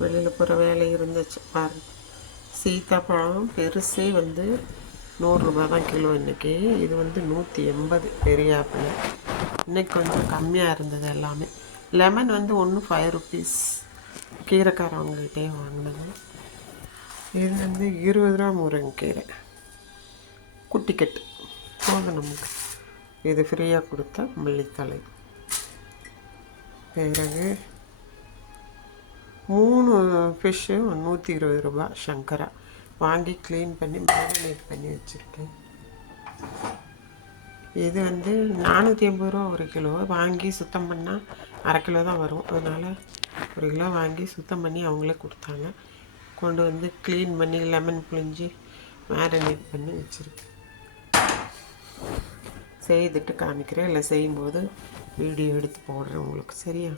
வெளியில் போகிற வேலை இருந்துச்சு பாரு. சீத்தாப்பழம் பெருசே வந்து 100 ரூபா தான் கிலோ இன்றைக்கி. இது வந்து 180 பெரிய ஆப்பிள். இன்றைக்கி கொஞ்சம் கம்மியாக இருந்தது எல்லாமே. லெமன் வந்து ஒன்று 5 ருபீஸ். கீரைக்காரவங்ககிட்டே வாங்கினது. இது வந்து 20 ரூபா முருங்கீரை குட்டிக்கட்டு போதும் நமக்கு. இது ஃப்ரீயாக கொடுத்த மல்லித்தலை. பிறகு 3 ஃபிஷ்ஷு 120 ரூபா சங்கரா. வாங்கி க்ளீன் பண்ணி மேரினேட் பண்ணி வச்சுருக்கேன். இது வந்து 480 ரூபா 1 கிலோ. வாங்கி சுத்தம் பண்ணால் அரை கிலோ தான் வரும். அதனால் 1 கிலோ வாங்கி சுத்தம் பண்ணி அவங்களே கொடுத்தாங்க. கொண்டு வந்து க்ளீன் பண்ணி லெமன் புழிஞ்சி மேரினேட் பண்ணி வச்சுருக்கேன். செய்துட்டு காமிக்கிறேன், இல்லை செய்யும்போது வீடியோ எடுத்து போடுறேன் உங்களுக்கு. சரியா?